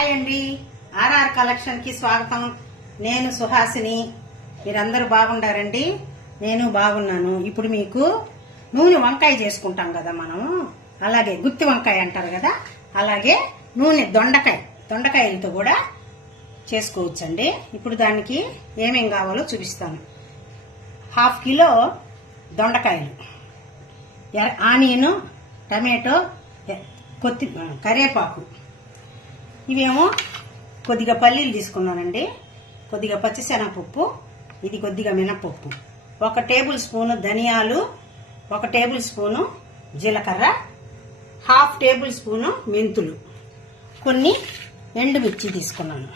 Hi అండి, RR collection కి స్వాగతం. నేను సుహాసిని. మీరందరూ బాగుండారండి? నేను బాగున్నాను. ఇప్పుడు మీకు నూనె వంకాయ చేసుకుంటాం కదా మనం, అలాగే గుత్తి వంకాయ అంటారు కదా, అలాగే నూనె దొండకాయలతో కూడా చేసుకోవచ్చండి. ఇప్పుడు దానికి ఏమేం కావాలో చూపిస్తాను. 1/2 కిలో దొండకాయలు, ఆనియన్, టమాటో, కరివేపాకు, ఇవేమో కొద్దిగా పల్లీలు తీసుకున్నానండి, కొద్దిగా పచ్చిశనగపప్పు, ఇది కొద్దిగా మినపప్పు, 1 టేబుల్ స్పూను ధనియాలు, 1 టేబుల్ స్పూను జీలకర్ర, 1/2 టేబుల్ స్పూను మెంతులు, కొన్ని ఎండుమిర్చి తీసుకున్నాను,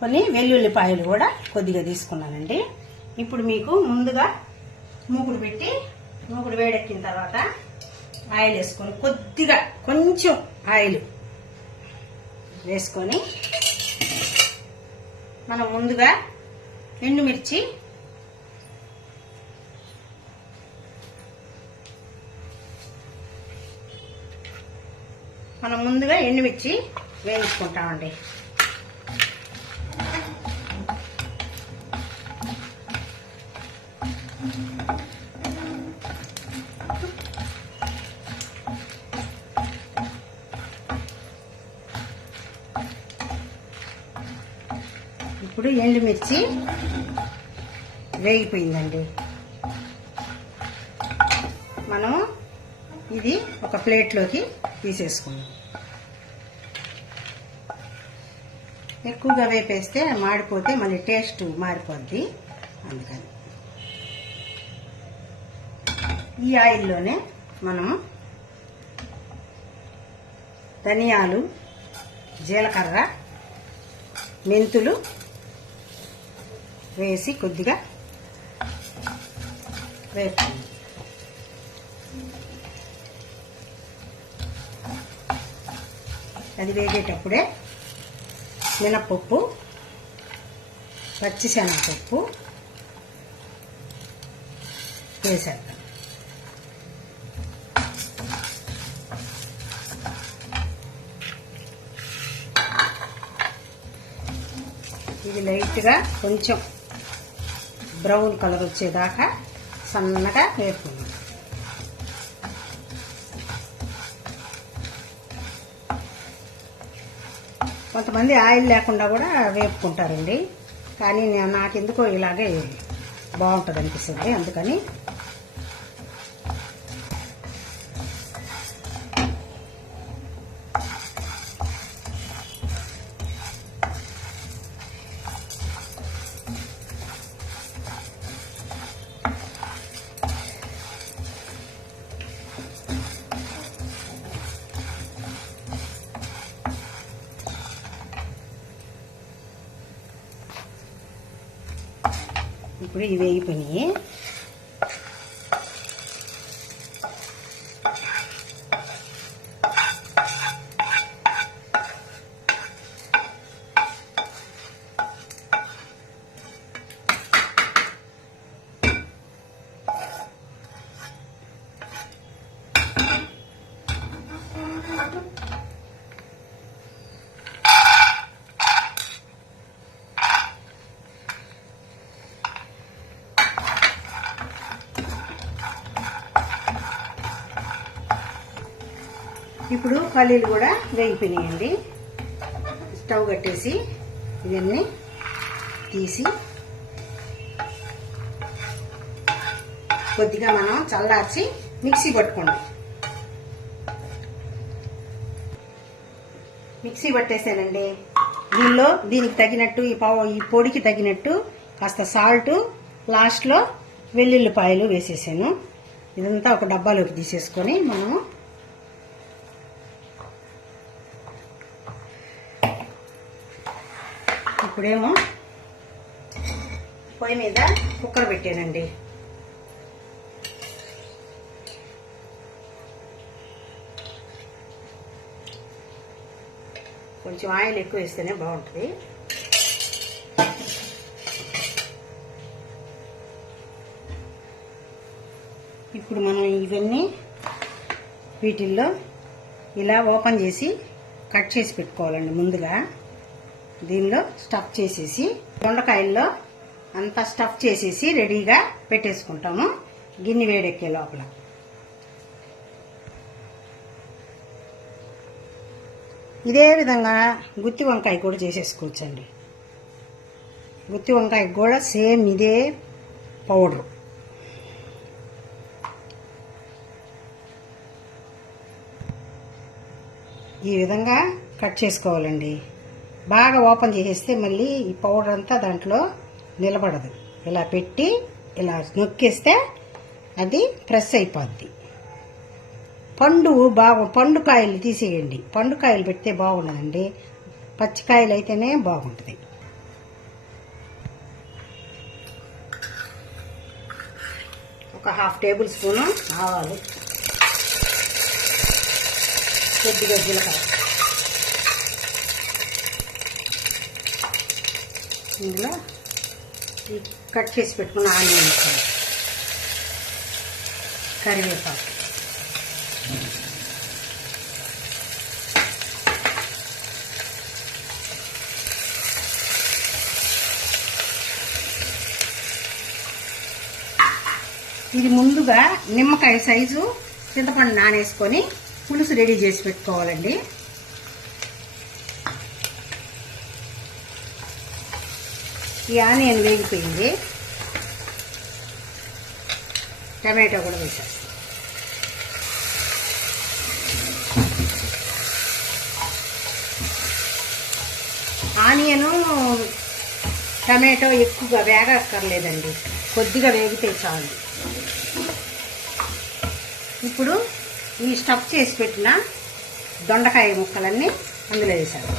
కొన్ని వెల్లుల్లిపాయలు కూడా కొద్దిగా తీసుకున్నానండి. ఇప్పుడు మీకు ముందుగా మూకుడు పెట్టి, మూకుడు వేడెక్కిన తర్వాత ఆయిల్ వేసుకొని, కొంచెం ఆయిల్ వేసుకొని మనం ముందుగా ఎండుమిర్చి, వేయించుకుంటామండి. ఇప్పుడు ఎండుమిర్చి వేగిపోయిందండి. మనం ఇది ఒక ప్లేట్లోకి తీసేసుకుందాం. ఎక్కువగా వేపేస్తే మాడిపోతే మళ్ళీ టేస్ట్ మారిపోద్ది, అందుకని ఈ ఆయిల్లోనే మనము ధనియాలు, జీలకర్ర, మెంతులు వేసి కొద్దిగా వేపుకుందాం. అది వేగేటప్పుడే మినపప్పు, పచ్చిశనగపప్పు వేసేద్దాం. ఇది లైట్గా కొంచెం బ్రౌన్ కలర్ వచ్చేదాకా సన్నగా వేపుకుందాం. కొంతమంది ఆయిల్ లేకుండా కూడా వేపుకుంటారండి, కానీ నాకెందుకో ఇలాగే బాగుంటుంది అనిపిస్తుంది, అందుకని ఇప్పుడు ఇవి వేగిపోయినాయి. ఇప్పుడు పల్లీలు కూడా వేగిపోయినాయండి. స్టవ్ కట్టేసి ఇవన్నీ తీసి కొద్దిగా మనం చల్లార్చి మిక్సీ పట్టుకోండి. మిక్సీ పట్టేసానండి. దీనికి తగినట్టు ఈ పొడికి తగినట్టు కాస్త సాల్ట్, లాస్ట్లో వెల్లుల్లిపాయలు వేసేసాను. ఇదంతా ఒక డబ్బాలోకి తీసేసుకొని మనము ఇప్పుడేమో పొయ్యి మీద కుక్కర్ పెట్టానండి. కొంచెం ఆయిల్ ఎక్కువ వేస్తేనే బాగుంటుంది. ఇప్పుడు మనం ఇవన్నీ వీటిల్లో ఇలా ఓపెన్ చేసి కట్ చేసి పెట్టుకోవాలండి. ముందుగా దీనిలో స్టఫ్ చేసేసి దొండకాయల్లో అంతా స్టఫ్ చేసేసి రెడీగా పెట్టేసుకుంటాము గిన్నె వేడెక్కే లోపల. ఇదే విధంగా గుత్తి వంకాయ కూడా చేసేసుకోవచ్చండి. గుత్తి వంకాయ కూడా సేమ్ ఇదే పౌడర్. ఈ విధంగా కట్ చేసుకోవాలండి. బాగా ఓపెన్ చేసేస్తే మళ్ళీ ఈ పౌడర్ అంతా దాంట్లో నిలబడదు. ఇలా పెట్టి ఇలా నొక్కేస్తే అది ప్రెస్ అయిపోద్ది. పండు కాయలు తీసేయండి. పండు కాయలు పెడితే బాగుండదండి, పచ్చికాయలు అయితేనే బాగుంటుంది. ఒక 1/2 టేబుల్ స్పూను ఆవాలు, కొద్దిగా జీలకర్ర, ఇందులో ఈ కట్ చేసి పెట్టుకున్న ఆనియన్ ముక్కలు, కరివేపాకు, ఇది ముందుగా నిమ్మకాయ సైజు చింతపండు నానేసుకొని పులుసు రెడీ చేసి పెట్టుకోవాలండి. ఈ ఆనియన్ వేగిపోయింది, టమాటో కూడా వేసేస్తాం. ఆనియను టమాటో ఎక్కువగా వేగక్కర్లేదండి, కొద్దిగా వేగితే చాలు. ఇప్పుడు ఈ స్టఫ్ చేసి పెట్టిన దొండకాయ ముక్కలన్నీ అందులో వేసాను.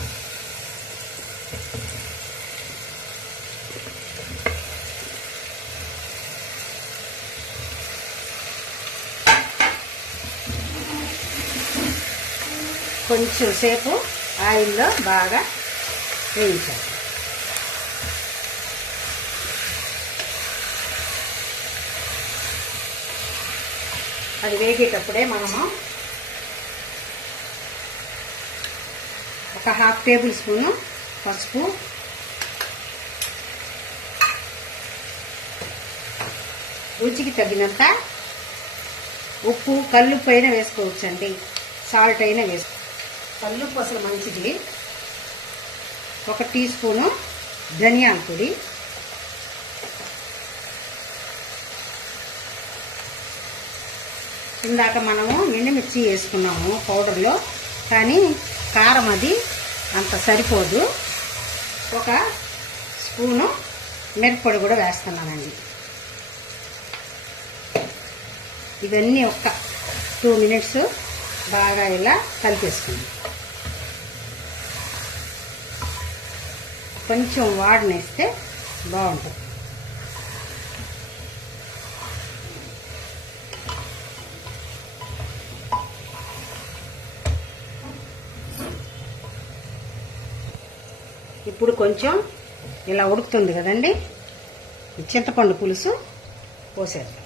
కొంచెం సేపు ఆయిల్లో బాగా వేయించాలి. అది వేగేటప్పుడే మనము ఒక 1/2 టేబుల్ స్పూను పసుపు, రుచికి తగినంత ఉప్పు, కల్లుప్పు అయినా వేసుకోవచ్చండి, సాల్ట్ అయినా వేసుకో. కల్లుప్పు అసలు మంచిది. 1 టీ స్పూను ధనియాల పొడి, ఇందాక మనము ఎండుమిర్చి వేసుకున్నాము పౌడర్లో, కానీ కారం అది అంత సరిపోదు. 1 స్పూను మిరప్పొడి కూడా వేస్తున్నానండి. ఇవన్నీ ఒక 2 మినిట్స్ బాగా ఇలా కలిపేసుకుందాం. కొంచెం వాడనేస్తే బాగుంటుంది. ఇప్పుడు కొంచెం ఇలా ఉడుకుతుంది కదండి, ఈ చింతపండు పులుసు పోసేద్దాం.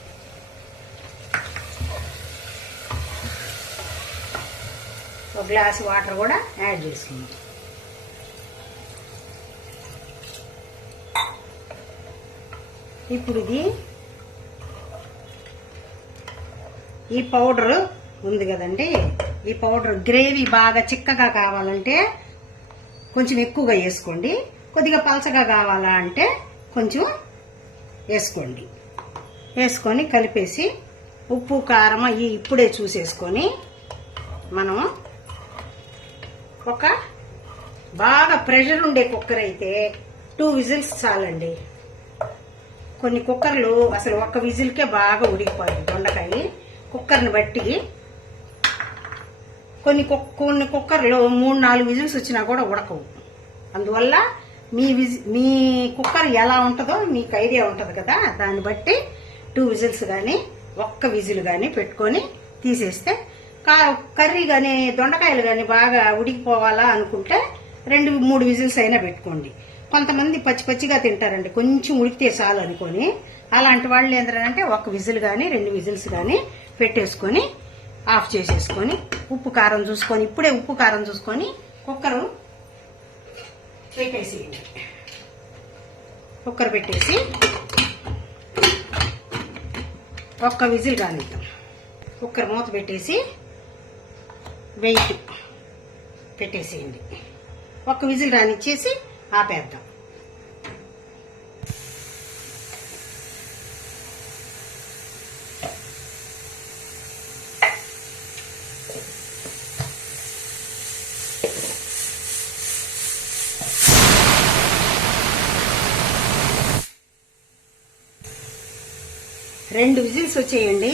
ఒక గ్లాస్ వాటర్ కూడా యాడ్ చేసుకుందాం. ఇప్పుడు ఈ పౌడర్ ఉంది కదండి, ఈ పౌడర్ గ్రేవీ బాగా చిక్కగా కావాలంటే కొంచెం ఎక్కువగా వేసుకోండి, కొద్దిగా పలచగా కావాలా అంటే కొంచెం వేసుకోండి. వేసుకొని కలిపేసి ఉప్పు కారం ఇప్పుడే చూసేసుకొని మనం ఒక బాగా ప్రెషర్ ఉండే కుక్కర్ అయితే 2 విజిల్స్ చాలండి. కొన్ని కుక్కర్లు అసలు 1 విజిల్కే బాగా ఉడికిపోయింది దొండకాయ, కుక్కర్ని బట్టి. కొన్ని కుక్కర్లు 3-4 విజిల్స్ వచ్చినా కూడా ఉడకవు. అందువల్ల మీ కుక్కర్ ఎలా ఉంటుందో మీకు ఐడియా ఉంటుంది కదా, దాన్ని బట్టి 2 విజిల్స్ కానీ 1 విజిల్ కానీ పెట్టుకొని తీసేస్తే, కర్రీ కానీ దొండకాయలు కానీ బాగా ఉడికిపోవాలా అనుకుంటే 2-3 విజిల్స్ అయినా పెట్టుకోండి. కొంతమంది పచ్చి పచ్చిగా తింటారండి, కొంచెం ఉడికితే చాలు అనుకొని. అలాంటి వాళ్ళు ఏంటంటే 1 విజిల్ కానీ 2 విజిల్స్ కానీ పెట్టేసుకొని ఆఫ్ చేసేసుకొని ఉప్పు కారం చూసుకొని, ఇప్పుడే ఉప్పు కారం చూసుకొని కుక్కరు పెట్టేసేయండి. కుక్కర్ పెట్టేసి ఒక్క విజిల్ రానిద్దాం. కుక్కర్ మూత పెట్టేసి వెయిట్ పెట్టేసేయండి. ఒక్క విజిల్ రానిచ్చేసి ఆపేద్దాం. రెండు విజిల్స్ వచ్చేయండి.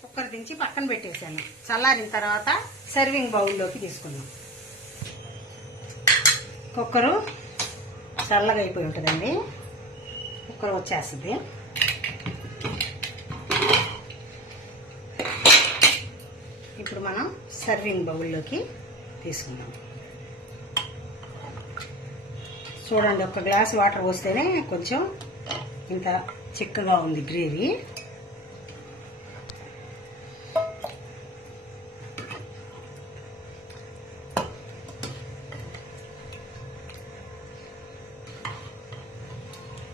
కుక్కర్ దించి పక్కన పెట్టేశాను. చల్లారిన తర్వాత సర్వింగ్ బౌల్లోకి తీసుకుందాం. కుక్కరు చల్లగా అయిపోయి ఉంటుందండి. కుక్కర్ వచ్చేస్తుంది. ఇప్పుడు మనం సర్వింగ్ బౌల్లోకి తీసుకుందాం. చూడండి, ఒక గ్లాస్ వాటర్ పోస్తేనే కొంచెం ఇంత చిక్కగా ఉంది గ్రేవీ.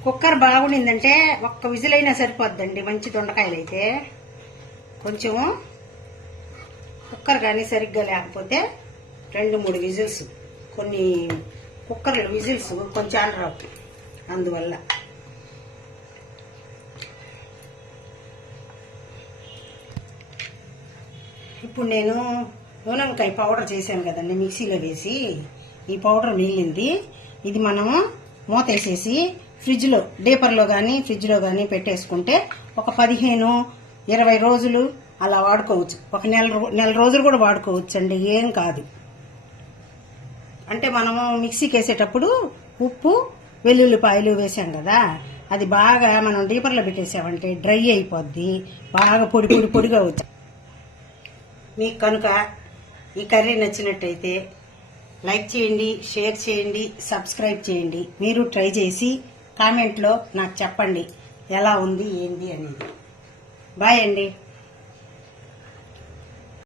కుక్కర్ బాగుండిందంటే ఒక్క విజిల్ అయినా సరిపోద్దండి. మంచి దొండకాయలు అయితే కొంచెము కుక్కర్ కానీ సరిగ్గా లేకపోతే 2-3 విజిల్స్, కొన్ని కుక్కర్లు విజిల్స్ కొంచెం అనరావు. అందువల్ల ఇప్పుడు నేను నూనెంకాయ పౌడర్ చేశాను కదండి, మిక్సీలో వేసి. ఈ పౌడర్ మిగిలింది. ఇది మనము మూత వేసేసి ఫ్రిడ్జ్లో, డీపర్లో కానీ ఫ్రిడ్జ్లో కానీ పెట్టేసుకుంటే ఒక 15-20 రోజులు అలా వాడుకోవచ్చు. ఒక నెల రోజులు కూడా వాడుకోవచ్చు అండి, ఏం కాదు. అంటే మనము మిక్సీకి వేసేటప్పుడు ఉప్పు, వెల్లుల్లిపాయలు వేసాం కదా, అది బాగా మనం డీపర్లో పెట్టేసామంటే డ్రై అయిపోద్ది, బాగా పొడిగా అవుతుంది. మీకు కనుక ఈ కర్రీ నచ్చినట్టయితే లైక్ చేయండి, షేర్ చేయండి, సబ్స్క్రైబ్ చేయండి. మీరు ట్రై చేసి కామెంట్లో నాకు చెప్పండి ఎలా ఉంది ఏంది అనేది. బాయ్ అండి.